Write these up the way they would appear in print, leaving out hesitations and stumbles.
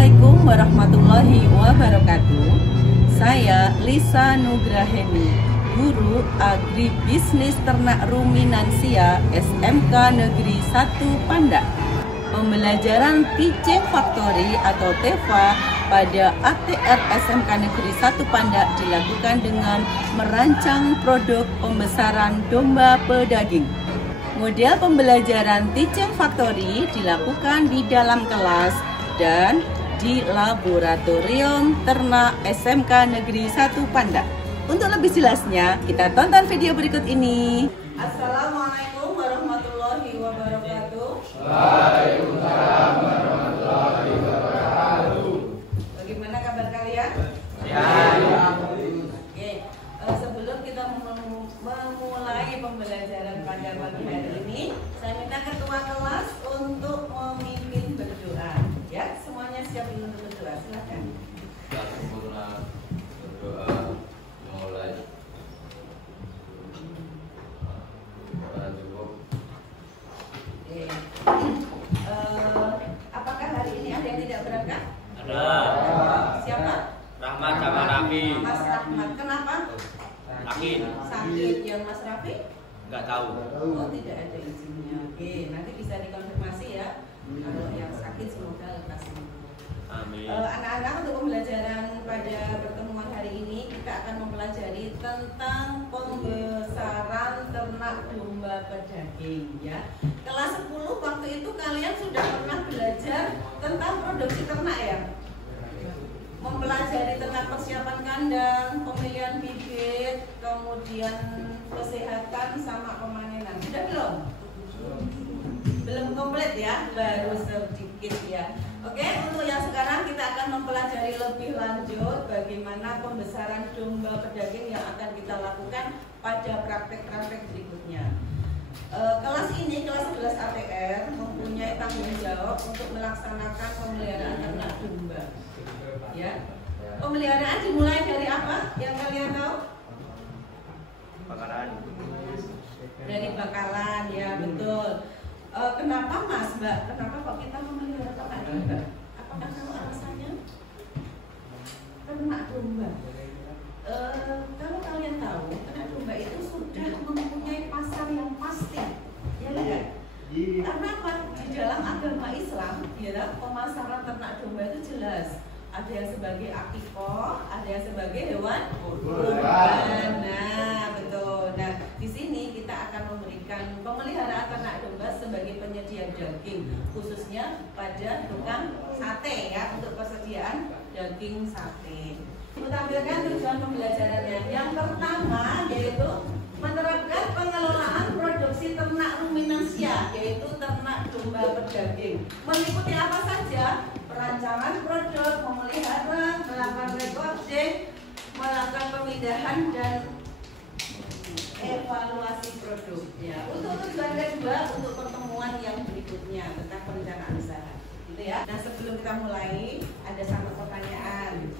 Assalamualaikum warahmatullahi wabarakatuh. Saya Lisa Nugraheni, guru agribisnis ternak ruminansia SMK Negeri 1 Pandak. Pembelajaran Teaching Factory atau TEFA pada ATR SMK Negeri 1 Pandak dilakukan dengan merancang produk pembesaran domba pedaging. Model pembelajaran Teaching Factory dilakukan di dalam kelas dan di laboratorium ternak SMK Negeri 1 Pandak. Untuk lebih jelasnya, kita tonton video berikut ini. Assalamualaikum warahmatullahi wabarakatuh. Waalaikumsalam warahmatullahi wabarakatuh. Bagaimana kabar kalian? Ya. Oke, sebelum kita memulai pembelajaran pada pagi hari ini, saya minta ketua kelas untuk memimpin berdoa. Ya, semuanya siap dulu untuk berdoa. Silakan. Kita sempurna berdoa mulai. Cukup. Oke. Apakah hari ini ada yang tidak berangkat? Ada. Siapa? Rahmat sama Raffi. Mas Rahmat. Kenapa? Sakit. Sakit. Yang Mas Raffi? Nggak tahu. Oh, tidak ada izinnya. Oke, nanti bisa dikonfirmasi ya. Kalau yang sakit semoga lekas sembuh. Amin. Anak-anak, untuk pembelajaran pada pertemuan hari ini kita akan mempelajari tentang pembesaran ternak domba pedaging ya. Kelas 10 waktu itu kalian sudah pernah belajar tentang produksi ternak ya. Mempelajari tentang persiapan kandang, pemilihan bibit, kemudian kesehatan sama pemanenan. Sudah belum? Belum komplit ya, baru sedikit ya. Oke, untuk yang sekarang kita akan mempelajari lebih lanjut bagaimana pembesaran domba pedaging yang akan kita lakukan pada praktek-praktek berikutnya. Kelas ini, kelas 11 ATR, mempunyai tanggung jawab untuk melaksanakan pemeliharaan ternak domba. Ya, pemeliharaan dimulai dari apa? Yang kalian tahu? Bakaran. Dari bakalan, ya betul. Kenapa Mas, Mbak? Kenapa kok kita memelihara ternak domba? Apakah tahu alasannya? Ternak domba. Kalau kalian tahu, ternak domba itu sudah mempunyai pasar yang pasti, ya kan? Karena apa? Di dalam agama Islam, ya, pemasaran ternak domba itu jelas. Ada yang sebagai akikoh, ada yang sebagai hewan kurban. Nah, betul. Nah, di sini kita akan memberikan pemeliharaan ternak domba sebagai penyedia daging, khususnya pada tukang sate ya, untuk persediaan daging sate. Tampilkan tujuan pembelajarannya. Yang pertama yaitu menerapkan pengelolaan produksi ternak ruminansia, yaitu ternak domba pedaging. Meliputi apa saja? Perancangan produk, memelihara, melakukan recording, melakukan pemindahan dan evaluasi produk. Ya, untuk tujuan kedua, untuk pertemuan yang berikutnya tentang perencanaan usaha. Gitu ya. Nah, sebelum kita mulai, ada satu pertanyaan.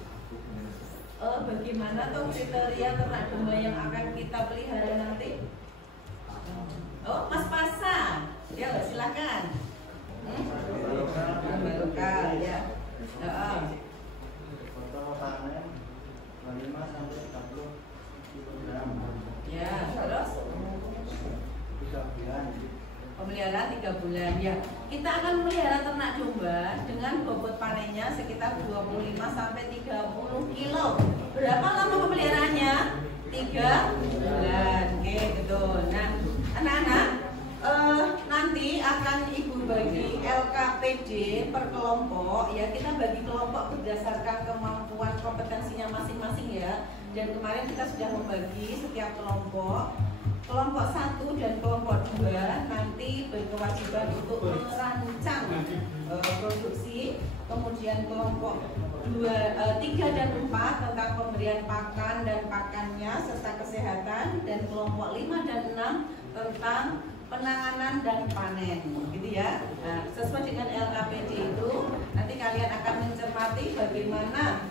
Bagaimana tuh kriteria ternak domba yang akan kita pelihara nanti? Oh, Mas Pasa. Ya, silakan. Barokah ya. Ya, terus pemeliharaan 3 bulan ya. Kita akan memelihara ternak domba dengan bobot panennya sekitar 25 sampai 30 kilo. Berapa lama pemeliharaannya? 3 bulan. Oke, betul. Nah, anak-anak, nanti akan Ibu bagi LKPD per kelompok ya. Kita bagi kelompok berdasarkan kemampuan kompetensinya masing-masing ya. Dan kemarin kita sudah membagi setiap kelompok 1 dan kelompok 2 nanti berkewajiban untuk merancang produksi. Kemudian kelompok 3 dan 4 tentang pemberian pakan dan pakannya serta kesehatan, dan kelompok 5 dan 6 tentang penanganan dan panen, gitu ya. Nah, sesuai dengan LKPD itu nanti kalian akan mencermati bagaimana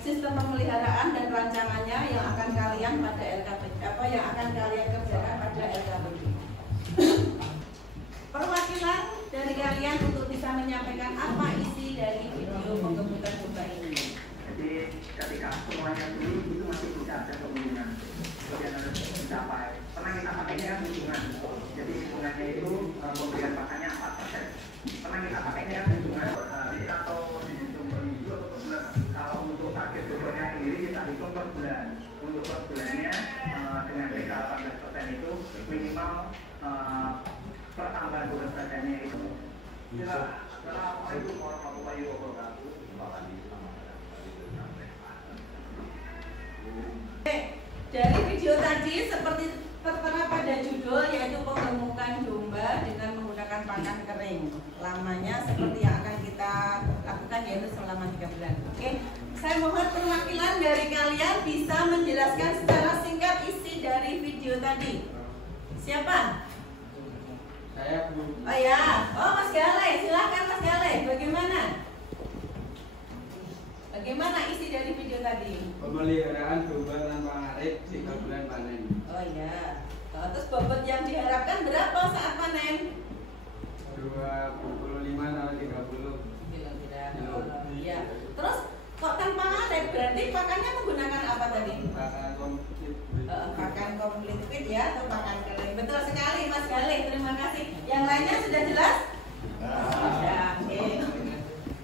sistem pemeliharaan dan rancangannya yang akan kalian pada LKPD, yang akan kalian kerjakan pada LKPD. Perwakilan dari kalian untuk bisa menyampaikan apa isi dari pakainya kan hitungan. Jadi hitungannya itu pemberian pakannya 4%. Karena kita pakainya kan hitungan. Atau dihitung per minggu atau per bulan. Kalau untuk target bocornya sendiri kita hitung per bulan. Untuk per bulannya dengan TK 18% itu minimal per tanggal 12%-nya itu. Assalamualaikum warahmatullahi wabarakatuh. Dari video tadi seperti tertera pada judul, yaitu penggemukan domba dengan menggunakan pakan kering. Lamanya seperti yang akan kita lakukan, yaitu selama 3 bulan. Oke, saya mohon perwakilan dari kalian bisa menjelaskan secara singkat isi dari video tadi. Siapa? Saya Bu. Oh ya, oh Mas Galeh, silakan Mas Galeh. Bagaimana isi dari video tadi? Pemeliharaan domba tanpa ngarit 3 bulan panen. Oh ya. Terus bobot yang diharapkan berapa saat panen? 25 sampai 30 Kira-kira. kilo. Iya. Terus kok tanpa ngarit, berarti pakannya menggunakan apa tadi? Pakan komplit. Pakan komplit feed ya, atau pakan kering. Betul sekali Mas Galeh, terima kasih. Yang lainnya sudah jelas? Ya, oke.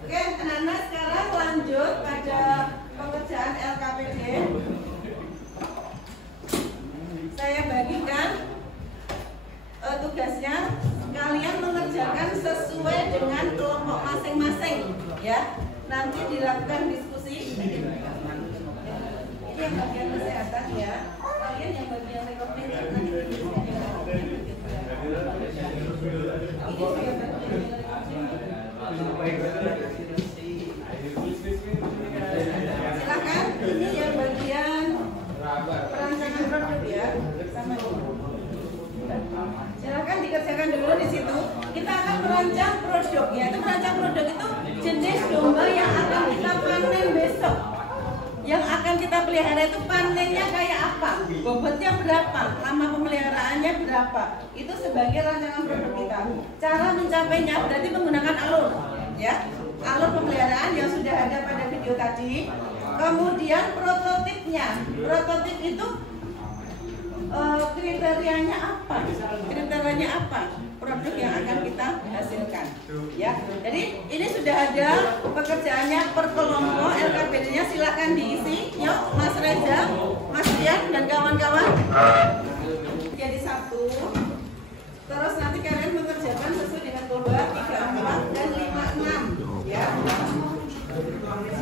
Oke, anak-anak sekarang lanjut pada pekerjaan LKPD. Saya bagikan tugasnya, kalian mengerjakan sesuai dengan kelompok masing-masing, ya. Nanti dilakukan diskusi. Ini yang bagian kesehatan ya. Kalian yang bagian rekrutmen nanti diskusi. Ini juga bagian silakan, ini yang bagian perancangan produk ya, sama ini. Silakan dikerjakan dulu di situ. Kita akan merancang produk ya. Itu merancang produk itu jenis domba yang akan kita panen besok. Yang akan kita pelihara itu panennya kayak apa? Bobotnya berapa? Lama pemeliharaannya berapa? Itu sebagai rancangan produk kita. Cara mencapainya berarti menggunakan alur, ya. Alur pemeliharaan yang sudah ada pada video tadi. Kemudian prototipnya. Prototip itu kriterianya apa? Kriterianya apa? Produk yang akan kita hasilkan, ya. Jadi ini sudah ada pekerjaannya per kelompok. LKPD-nya silakan diisi. Yuk, Mas Reza, Mas Dian dan kawan-kawan. Jadi 1. Terus nanti kalian mengerjakan sesuai dengan kelompok 3, 4 dan 5, 6, ya.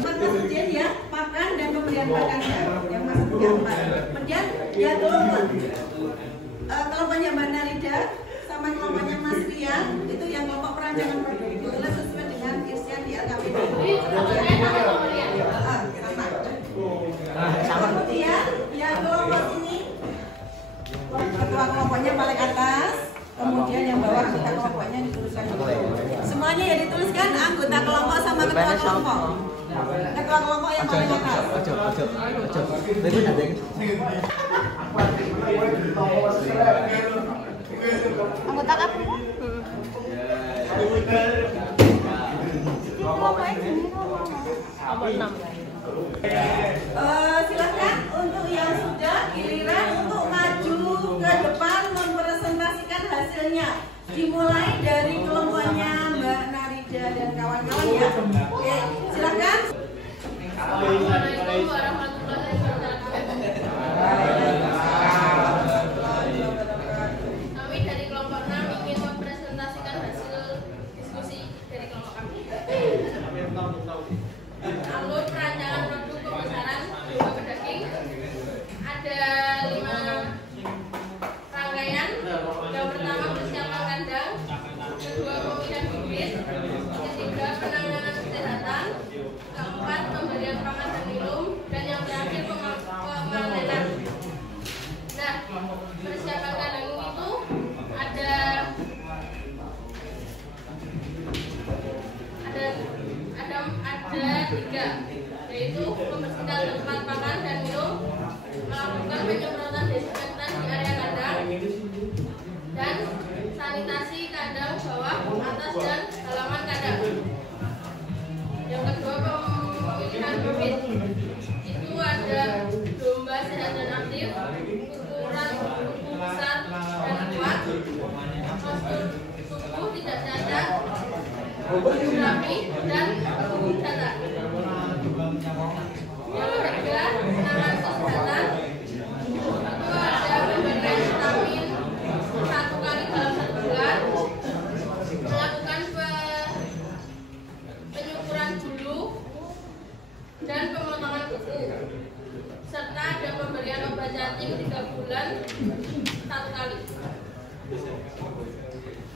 Maka ujian ya, pakan dan pemberian pakannya yang masuk 3, 4. Kemudian ya kelompoknya Mbak Narida sama kelompoknya Mas Rian itu yang kelompok perancangan produk, itulah sesuai dengan irsian di LKPD. Sama. Kemudian yang kelompok ini ketua kelompoknya paling atas, kemudian yang bawah anggota kelompoknya dituliskan dulu. Semuanya ya dituliskan anggota kelompok sama ketua kelompok. Ketua kelompok yang paling atas. Anggota apa? Silakan untuk yang sudah giliran untuk maju ke depan mempresentasikan hasilnya. Dimulai dari kelompoknya Mbak Narida dan kawan-kawan ya. Oke, silakan. Assalamualaikum warahmatullahi wabarakatuh. Kami dari kelompok 6 ingin mempresentasikan hasil diskusi dari kelompok kami. Alur perancangan produk pembesaran domba berdaging ada 5 rangkaian. Yang pertama persiapan kandang, kedua pemilihan bibit, ketiga penanganan kesehatan, keempat pemberian pakan dan minum, dan yang terakhir pemanenan. Nah, persiapan kandang itu ada 3, yaitu membersihkan tempat pakan dan minum, melakukan penyemprotan desinfektan di area kandang, dan sanitasi kandang bawah, atas dan halaman kandang. Yang kedua pemilihan bibit, itu ada domba sehat dan aktif, ukuran besar rapi, dan data. Yang ketiga, penanganan kesehatan. Itu ada pemberian vitamin 1 kali dalam 1 bulan, melakukan penyukuran bulu dan pemotongan kuku, serta ada pemberian obat cacing 3 bulan 1 kali.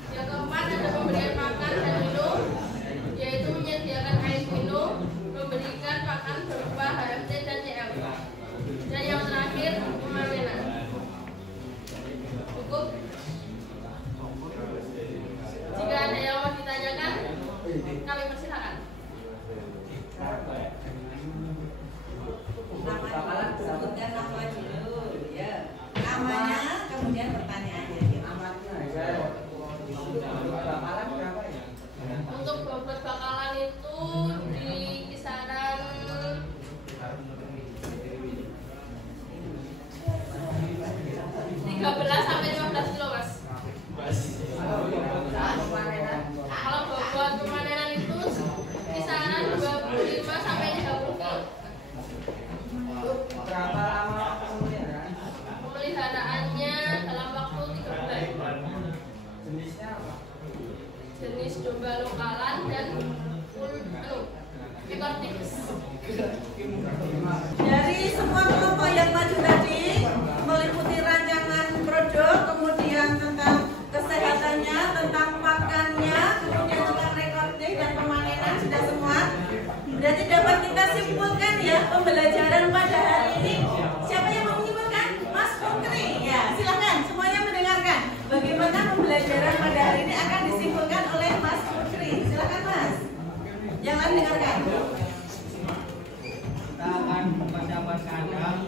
Yang keempat, ada pemberian makan dan minum, yaitu menyediakan air minum, memberikan pakan berupa HMT dan CL. Dan yang terakhir, pemaminan. Cukup? Jika ada yang mau ditanyakan, kami persilakan. Sebutkan nama dulu, ya. Namanya, kemudian pertanyaannya. Untuk bobot bakalan itu di kisaran 13 sampai 15 kilo, Mas. Kalau bobot pemanenan itu kisaran 25 sampai 30 kilo. Berapa lama pemeliharaan? Pemeliharaannya dalam waktu 3 bulan. Jenisnya apa? Jenis domba lokalan dan ekor tikus. Dari semua kelompok yang maju tadi meliputi rancangan produk, kemudian tentang kesehatannya, tentang pakannya, kemudian tentang recording dan pemanenan sudah semua. Berarti dapat kita simpulkan ya pembelajaran pada hari ini. Siapa yang mau menyimpulkan? Mas Putri. Ya, silakan semuanya mendengarkan. Bagaimana pembelajaran pada hari ini akan disimpulkan oleh Mas Putri. Silakan Mas. Yang lain dengarkan. Kita akan mempersiapkan kandang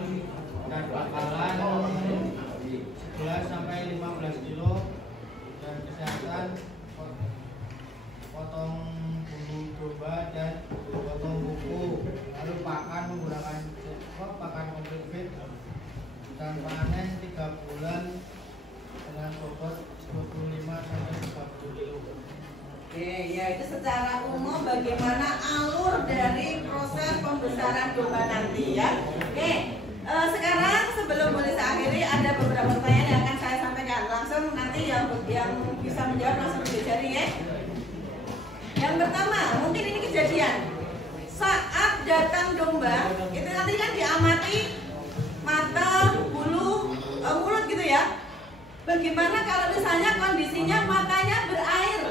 dan bakalan 11 sampai 15 kilo, dan kesehatan potong bulu domba dan potong kuku, lalu pakan menggunakan pakan komplit fit, dan panen 3 bulan dengan bobot 25 sampai 30 kilo. Oke, ya itu secara umum bagaimana alur dari proses pembesaran domba nanti ya. Oke, sekarang sebelum boleh saya akhiri ada beberapa pertanyaan yang akan saya sampaikan. Langsung nanti yang bisa menjawab langsung dijari ya. Yang pertama, mungkin ini kejadian saat datang domba itu nanti kan diamati mata, bulu, mulut gitu ya. Bagaimana kalau misalnya kondisinya matanya berair?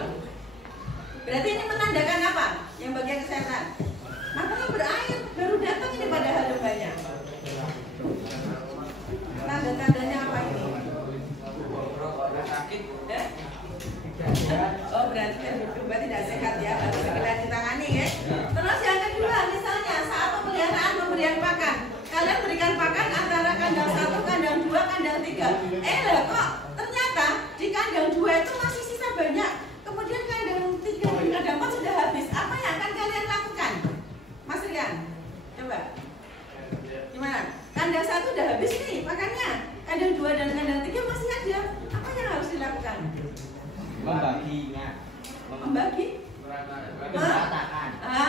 Berarti ini menandakan apa? Yang bagian kesehatan. Matanya berair, baru datang ini padahal dombanya. Tanda-tandanya apa ini? Ya? Oh berarti domba tidak sehat ya, harus segera ditangani ya. Terus yang kedua, misalnya saat pemeliharaan pemberian pakan, kalian berikan pakan antara kandang 1, kandang 2, kandang 3. Lah kok ternyata di kandang 2 itu masih sisa banyak. Kemudian kandang 3 dan kandang 4 sudah habis. Apa yang akan kalian lakukan? Mas Rian, coba. Gimana? Kandang 1 sudah habis nih pakannya. Kandang 2 dan kandang 3 masih ada. Apa yang harus dilakukan? Membaginya. Membagi? Meratakan.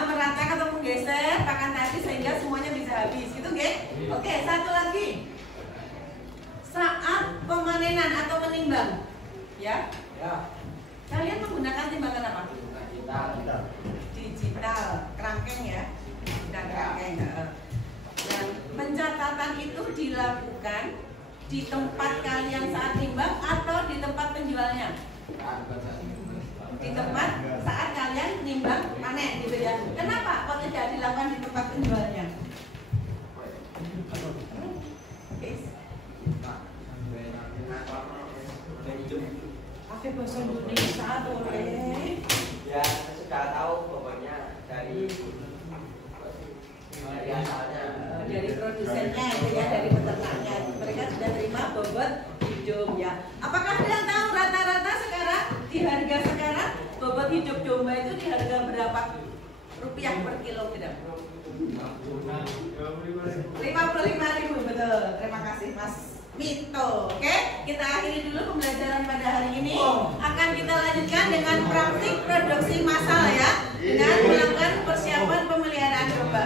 Meratakan atau menggeser pakan tadi sehingga semuanya bisa habis. Gitu nggih? Oke, satu lagi. Saat pemanenan atau menimbang. Ya? Ya. Kalian menggunakan timbangan apa? Digital. Kerangkeng ya. Dan kerangkeng. Dan pencatatan itu dilakukan di tempat kalian saat timbang atau di tempat penjualnya? Di tempat saat kalian nimbang panen gitu ya. Kenapa kok tidak dilakukan di tempat penjualnya? Pakai bahasa Indonesia boleh. Ya, sudah tahu pokoknya dari asalnya. Dari produsennya itu ya, dari peternaknya. Mereka sudah terima bobot hidup ya. Apakah kalian tahu rata-rata sekarang di harga sekarang bobot hidup domba itu di harga berapa rupiah per kilo tidak? 55.000 betul. Terima kasih Mas Mito. Oke, kita akhiri dulu pembelajaran pada hari ini. Akan kita lanjutkan dengan praktik produksi massal ya, dengan melakukan persiapan pemeliharaan domba.